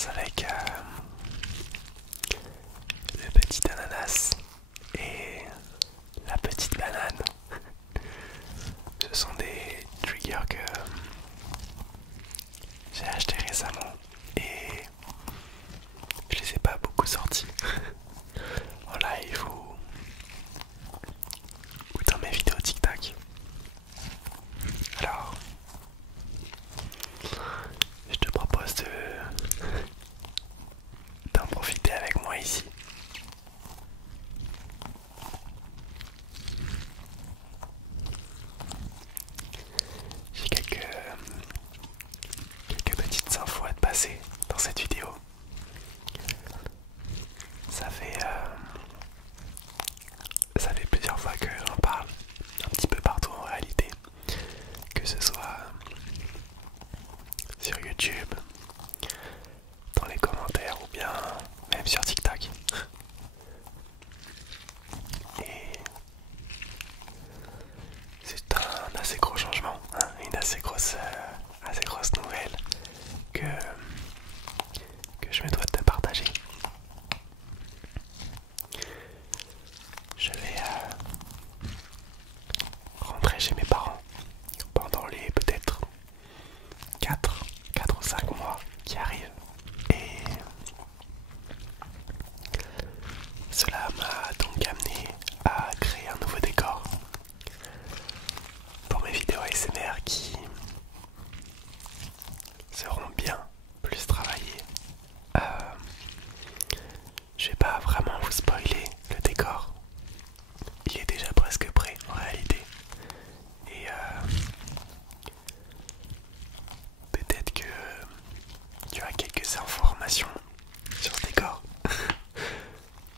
commence avec le petit ananas et la petite banane. Ce sont des triggers que j'ai achetés récemment et je les ai pas beaucoup sortis en live ou dans mes vidéos TikTok. Alors, je te propose d'en profiter avec moi ici. J'ai quelques petites infos à te passer dans cette vidéo. Ça fait plusieurs fois que j'en parle, un petit peu partout en réalité, que ce soit sur YouTube, dans les commentaires ou bien même sur TikTok. Et c'est un assez gros changement, hein, une assez grosse nouvelle que je me dois de te partager. Je vais rentrer chez mes parents pendant les peut-être 4 ou 5 mois qui arrivent. Et cela m'a donc amené à créer un nouveau décor pour mes vidéos ASMR qui seront bien plus travaillées. Je vais pas vraiment vous spoiler le décor, il est déjà presque prêt en réalité. Et peut-être que tu as quelques informations sur ce décor.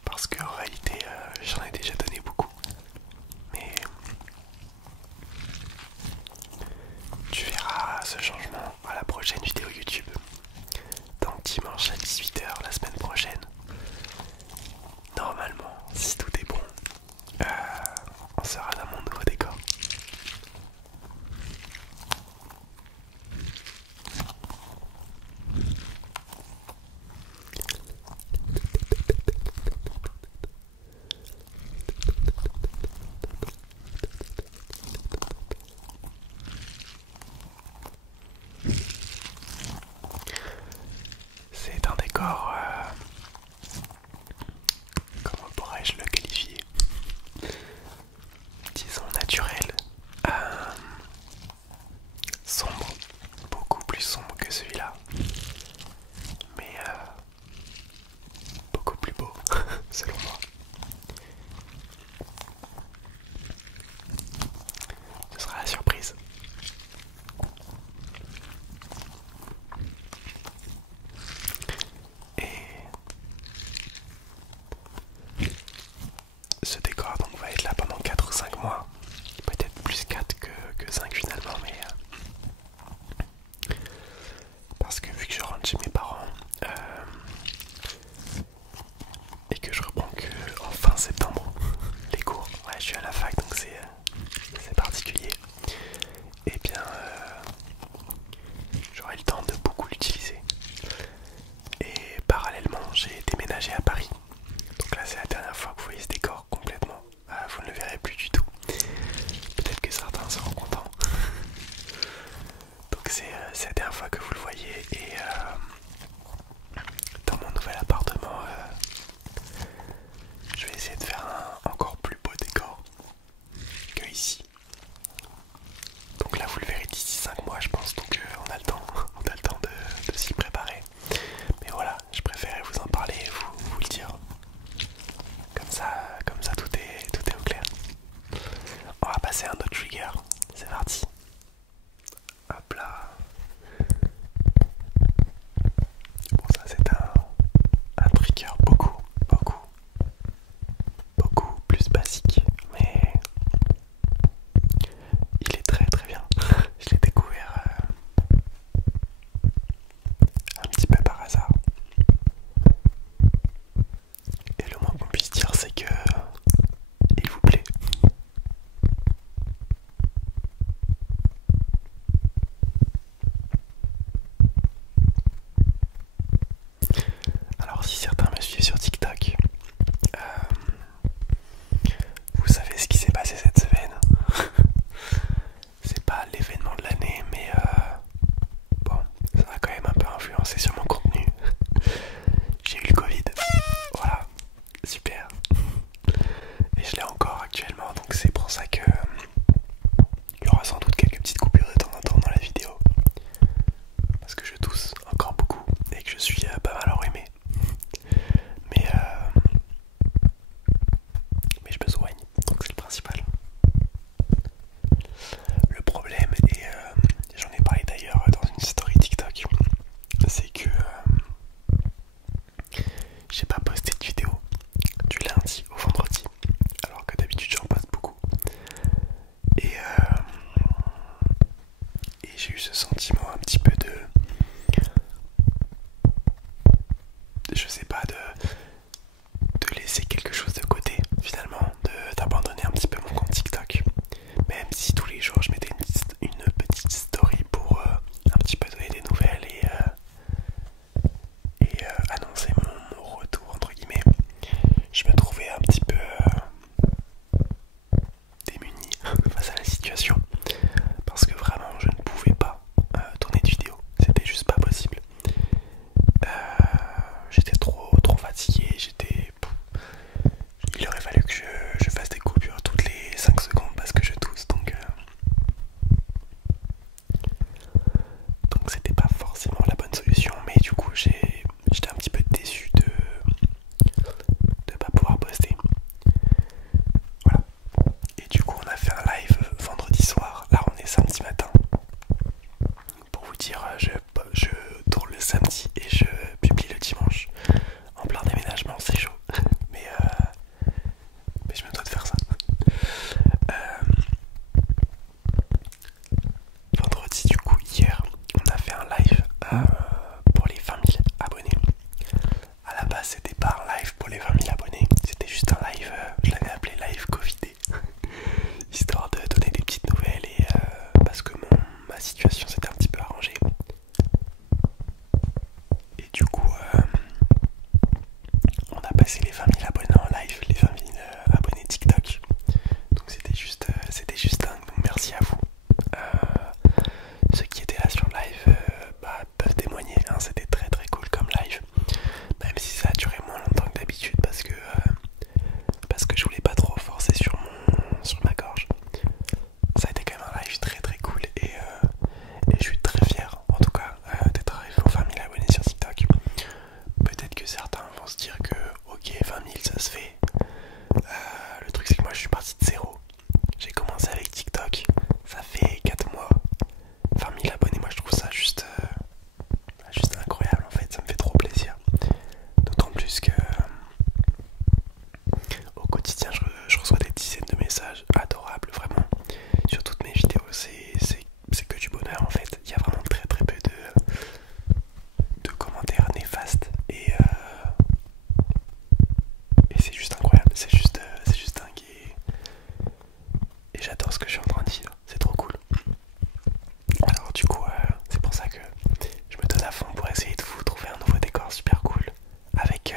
Parce qu'en réalité j'en ai déjà donné beaucoup. Mais tu verras ce changement à la prochaine vidéo YouTube. Donc dimanche à 18 h la semaine prochaine. Normalement, si tout est bon, on sera dans mon nouveau décor. C'est un décor, comment pourrais-je le qualifier? Disons naturel, sombre, beaucoup plus sombre que celui-là, mais beaucoup plus beau, selon moi. Ce sera la surprise. Et ce décor donc va être là pendant 4 ou 5 mois. Peut-être plus 4 que 5 finalement, mais parce que vu que je rentre chez mes parents et que je reprends que en fin septembre les cours, ouais, je suis à la fac donc c'est particulier. Et bien j'aurai le temps de beaucoup l'utiliser. Et parallèlement j'ai déménagé à Paris. Donc là c'est la dernière fois que vous voyez ce décor complètement je me soigne, donc c'est le principal. Le problème, et j'en ai parlé d'ailleurs dans une story TikTok, c'est que j'ai pas posté de vidéo du lundi au vendredi, alors que d'habitude j'en poste beaucoup. Et, et j'ai eu ce sentiment un petit peu de... Je sais pas, de laisser quelque chose de côté finalement, d'abandonner un petit peu mon compte TikTok. Même si tous les jours je mettais une petite story pour un petit peu donner des nouvelles et annoncer mon retour entre guillemets, je me trouvais un petit peu démuni face à la situation. Parce que vraiment je ne pouvais pas tourner de vidéo, c'était juste pas possible. J'étais trop fatigué, il aurait fallu que je fasse des coupures toutes les 5 secondes parce que je tousse, donc c'était pas forcément la bonne solution, mais du coup j'étais un petit peu déçu de pas pouvoir poster. Voilà. Et du coup on a fait un live vendredi soir, là on est samedi matin. Pour vous dire, je tourne le samedi et je publie le dimanche. En plein déménagement, c'est chaud. Mais je me dois de faire ça. Vendredi, du coup, hier, on a fait un live pour les 20 000 abonnés. À la base, c'était pas un live pour les 20 000 abonnés, c'était juste un live, je l'avais appelé live Covidé. Histoire de donner des petites nouvelles et parce que ma situation s'était un petit peu arrangée. Et du coup, on a passé les 20 000 abonnés en live, les 20 000 abonnés TikTok. Donc c'était juste dingue, donc merci à vous. Ceux qui étaient là sur le live peuvent témoigner, hein, c'était très très cool comme live. Même si ça a duré moins longtemps que d'habitude parce que je voulais pas trop forcer sur ma gorge. Ça a été quand même un live très très cool et je suis très fier en tout cas d'être arrivé aux 20 000 abonnés sur TikTok. Peut-être que certains vont se dire que ok 20 000 ça se fait. Le truc c'est que moi je suis parti de zéro. J'ai commencé avec TikTok, ça fait 4 mois. 20 000 abonnés, moi je trouve ça juste incroyable en fait, ça me fait trop plaisir. D'autant plus que au quotidien je reçois des dizaines de messages adorables vraiment. Sur toutes mes vidéos c'est que du bonheur en fait. Il y a vraiment très très peu de commentaires néfastes et c'est juste incroyable, c'est juste dingue et j'adore ce que je suis en train de vivre, c'est trop cool. Alors du coup c'est pour ça que je me donne à fond pour essayer de vous trouver un nouveau décor super cool avec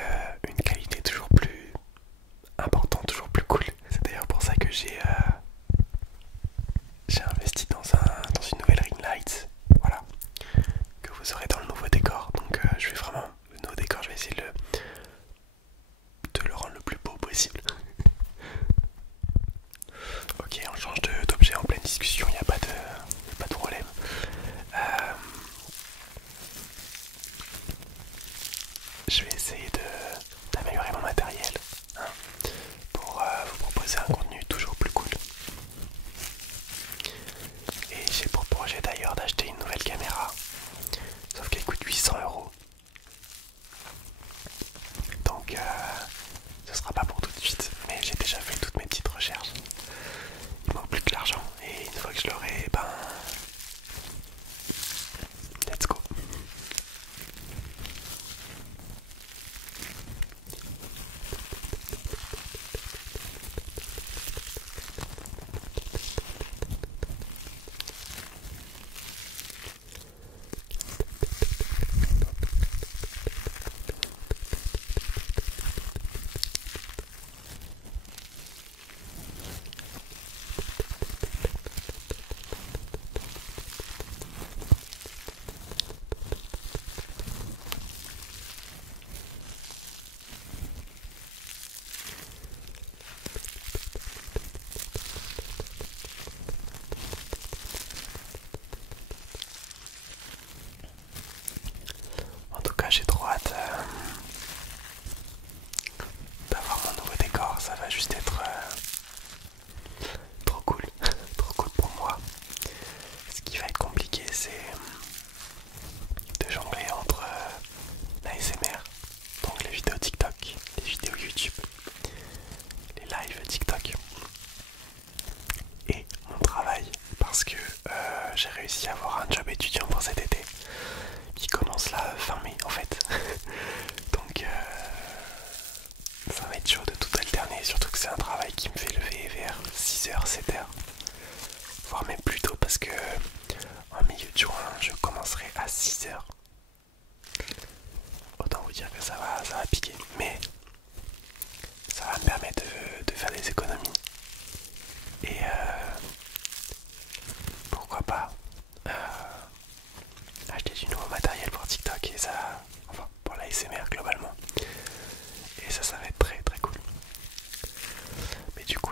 une qualité toujours plus importante, toujours plus cool. C'est d'ailleurs pour ça que j'ai investi dans une nouvelle ring light, voilà, que vous aurez dans le nouveau décor. Donc je vais vraiment, le nouveau décor, je vais essayer de le rendre le plus beau possible. Ok, on change d'objet en pleine discussion, il n'y a pas de problème. Je vais essayer d'améliorer mon matériel, hein, pour vous proposer un contenu toujours plus cool. Et j'ai pour projet d'ailleurs d'acheter une nouvelle caméra, sauf qu'elle coûte 800 €. Donc ce sera pas pour tout de suite, mais j'ai déjà fait toutes mes petites recherches. Il manque plus que l'argent et une fois que je l'aurai, ben let's go.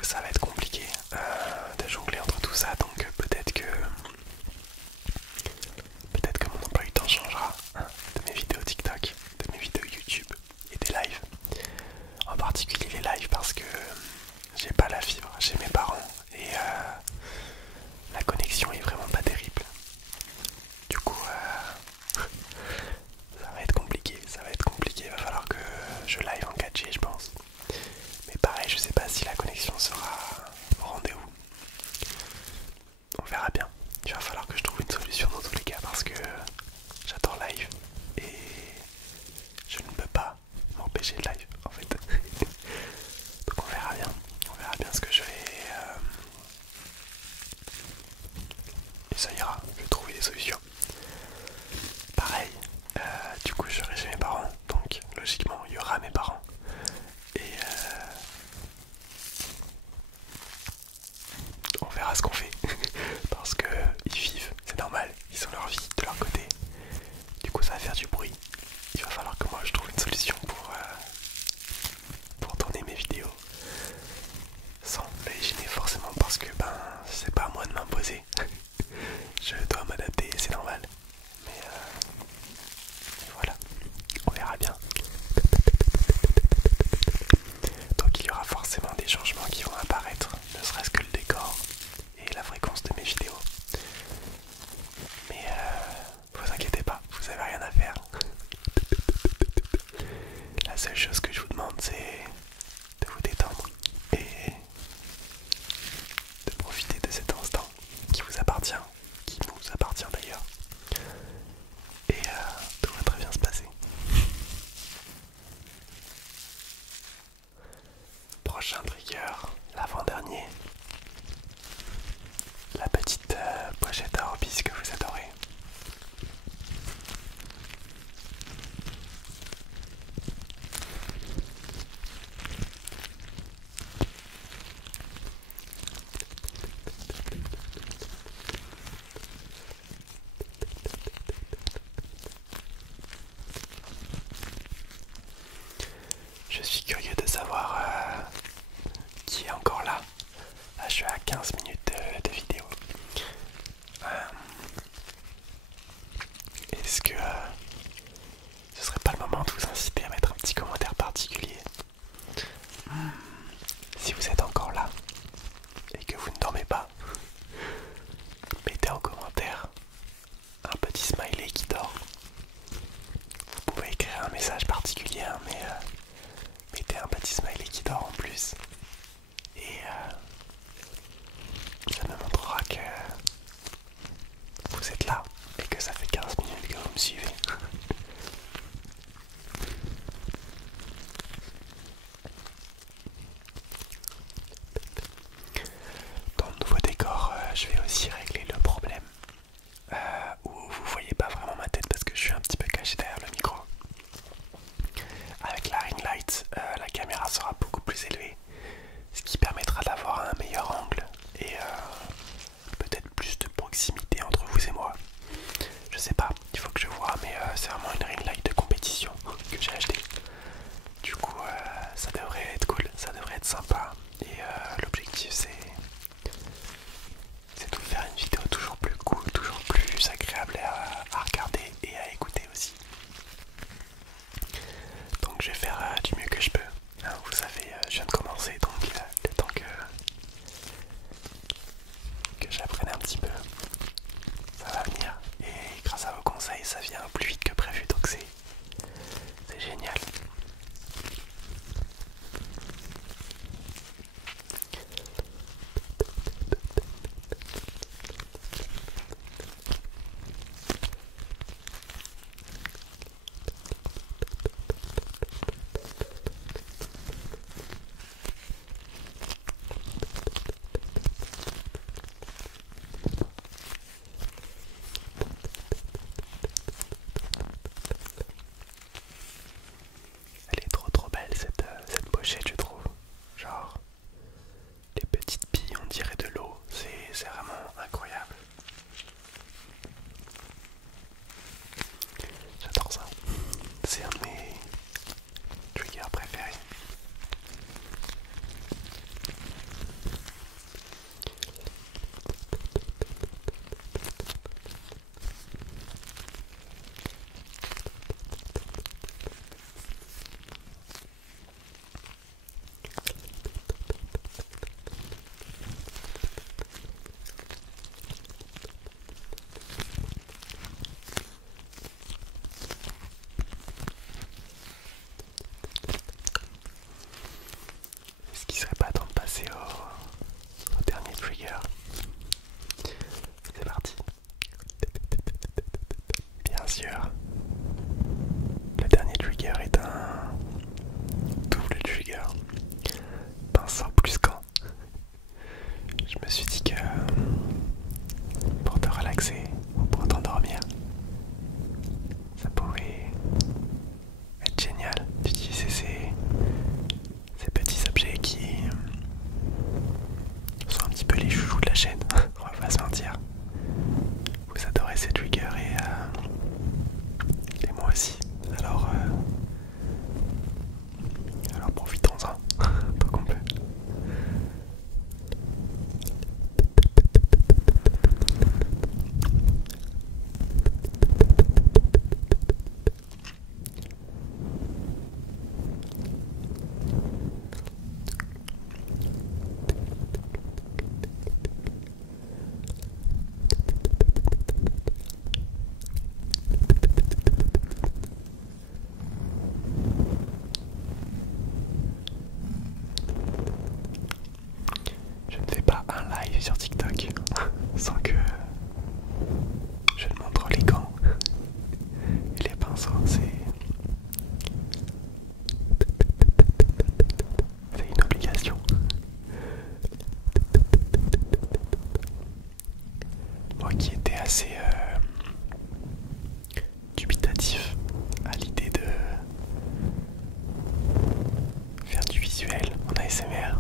coup ça va être compliqué de jongler entre tout ça, donc peut-être que mon emploi du temps changera, hein, de mes vidéos TikTok, de mes vidéos YouTube et des lives. En particulier les lives parce que j'ai pas la fibre chez mes parents et la connexion est vraiment pas terrible. Du coup ça va être compliqué, il va falloir que je live en 4G je pense. Mais pareil, je sais pas si la connexion sera au rendez-vous. On verra bien. Il va falloir que je trouve une solution dans tous les cas parce que j'adore live et je ne peux pas m'empêcher de live en fait. Donc on verra bien ce que je vais et ça ira, je vais trouver des solutions. Pareil, du coup je serai chez mes parents, donc logiquement il y aura mes parents. Et on verra ce qu'on fait. Parce que ils vivent, c'est normal, ils ont leur vie de leur côté. Du coup ça va faire du bruit. Il va falloir que moi je trouve une solution pour tourner mes vidéos sans les gêner forcément parce que ben c'est pas à moi de m'imposer. Je dois m'adapter, c'est normal. Mais voilà, on verra bien. Donc il y aura forcément des changements qui vont apparaître, ne serait-ce que le décor et la fréquence de mes vidéos. Mais vous inquiétez pas, vous avez rien à faire. La seule chose que je vous demande c'est de vous détendre et de profiter de cet instant qui vous appartient, qui nous appartient d'ailleurs. Et tout va très bien se passer. Prochain trigger, l'avant-dernier. La petite pochette à Orbis que vous adorez. Je suis curieux de savoir qui est encore là. Là je suis à 15 minutes de vidéo. Est-ce que ce serait pas le moment de vous inciter à mettre un petit commentaire particulier? Si vous êtes encore là et que vous ne dormez pas, mettez en commentaire un petit smiley qui dort. Vous pouvez écrire un message particulier, hein, mais mettez un petit smiley qui dort en plus. Et je me suis dit que pour te relaxer ou pour t'endormir, ça pouvait être génial d'utiliser ces petits objets qui sont un petit peu les chouchous de la chaîne, on va pas se mentir. Vous adorez ces triggers et moi aussi, alors profitons-en tant qu'on peut. Je ne fais pas un live sur TikTok sans que je ne montre les gants et les pinceaux. C'est une obligation. Moi qui étais assez dubitatif à l'idée de faire du visuel en ASMR,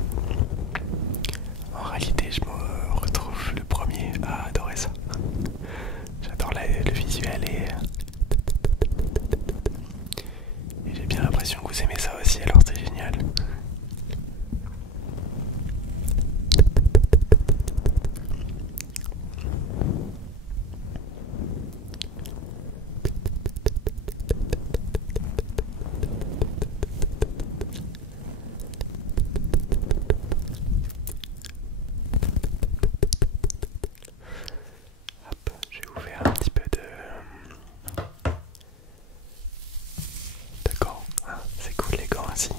en réalité je me retrouve le premier à adorer ça. J'adore le visuel et j'ai bien l'impression que vous aimez ça aussi, alors c'est génial. Hop, je vais vous faire un petit peu de gants, hein, c'est cool les gants aussi.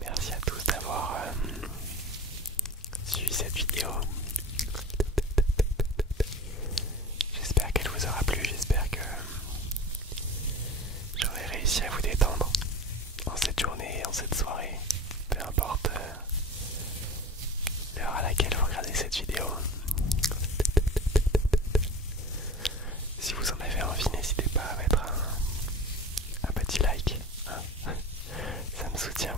Merci à tous d'avoir suivi cette vidéo. J'espère qu'elle vous aura plu, j'espère que j'aurai réussi à vous détendre en cette journée, en cette soirée, peu importe l'heure à laquelle vous regardez cette vidéo. Si vous en avez envie, n'hésitez pas à mettre un petit like, hein. Ça me soutient